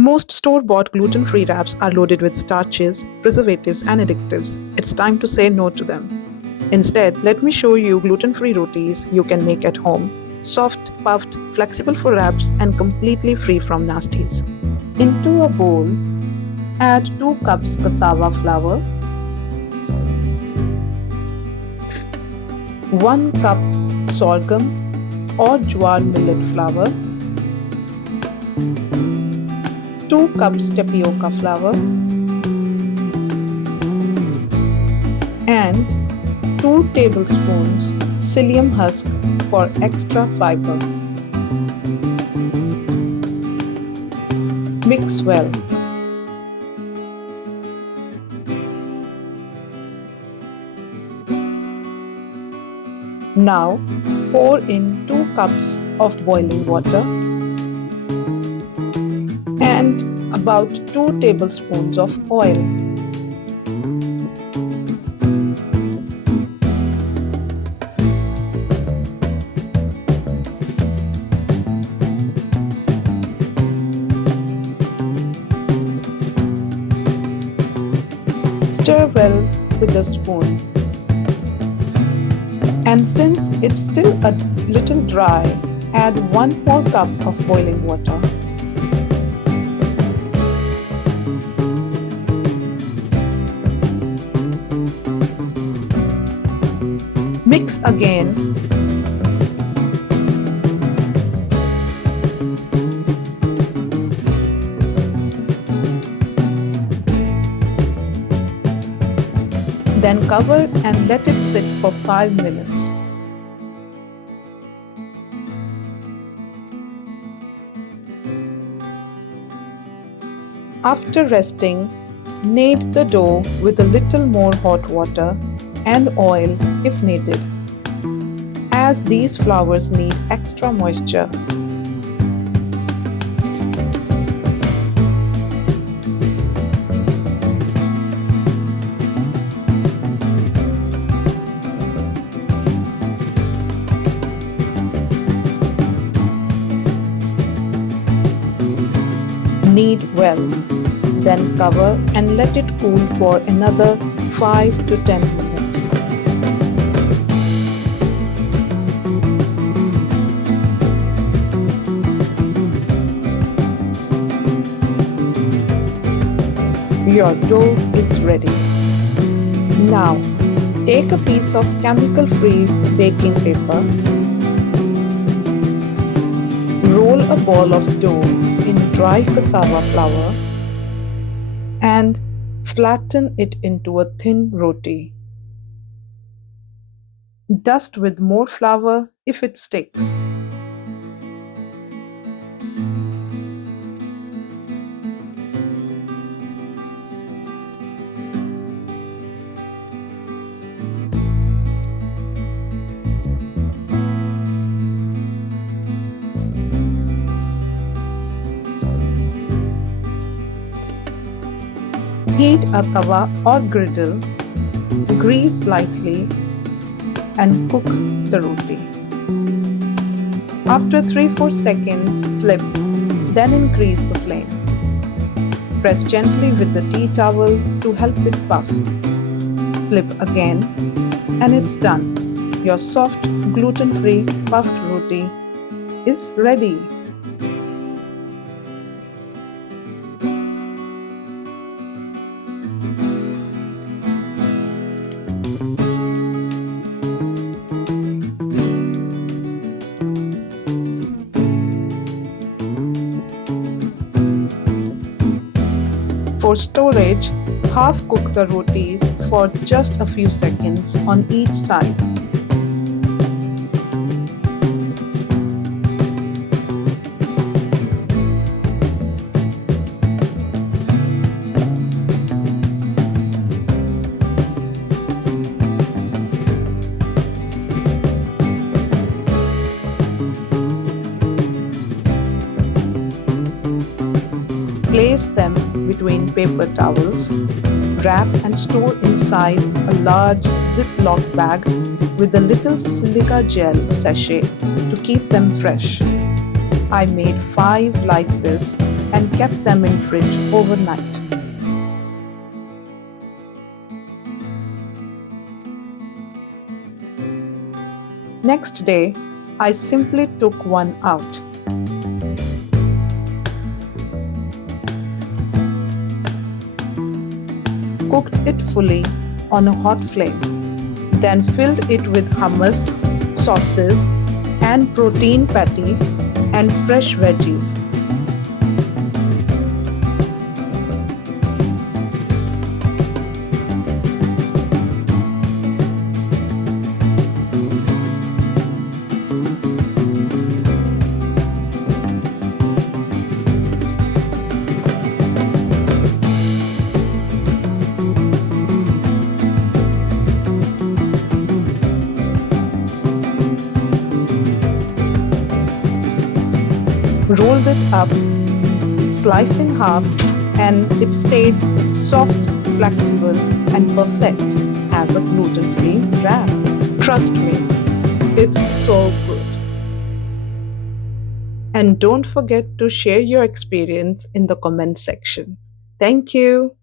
Most store-bought gluten-free wraps are loaded with starches, preservatives, and additives. It's time to say no to them. Instead, let me show you gluten-free rotis you can make at home. Soft, puffed, flexible for wraps, and completely free from nasties. Into a bowl, add 2 cups cassava flour, 1 cup sorghum or jowar millet flour, 2 cups tapioca flour, and 2 tablespoons psyllium husk for extra fiber. Mix well. Now pour in 2 cups of boiling water and about 2 tablespoons of oil. Stir well with a spoon. And since it's still a little dry, add 1 more cup of boiling water. Mix again. Then cover and let it sit for 5 minutes. After resting, knead the dough with a little more hot water and oil if needed, as these flours need extra moisture. Knead well, then cover and let it cool for another 5 to 10 minutes. Your dough is ready. Now, take a piece of chemical-free baking paper, roll a ball of dough in dry cassava flour and flatten it into a thin roti. Dust with more flour if it sticks. Heat a tawa or griddle, grease lightly and cook the roti. After 3-4 seconds, flip, then increase the flame. Press gently with the tea towel to help it puff. Flip again and it's done. Your soft, gluten-free puffed roti is ready. For storage, half cook the rotis for just a few seconds on each side. Place them between paper towels. Wrap and store inside a large Ziploc bag with a little silica gel sachet to keep them fresh. I made 5 like this and kept them in fridge overnight. Next day, I simply took one out. Cooked it fully on a hot flame, then filled it with hummus, sauces, and protein patty and fresh veggies. Rolled it up, slice in half, and it stayed soft, flexible, and perfect as a gluten-free wrap. Trust me, it's so good. And don't forget to share your experience in the comment section. Thank you.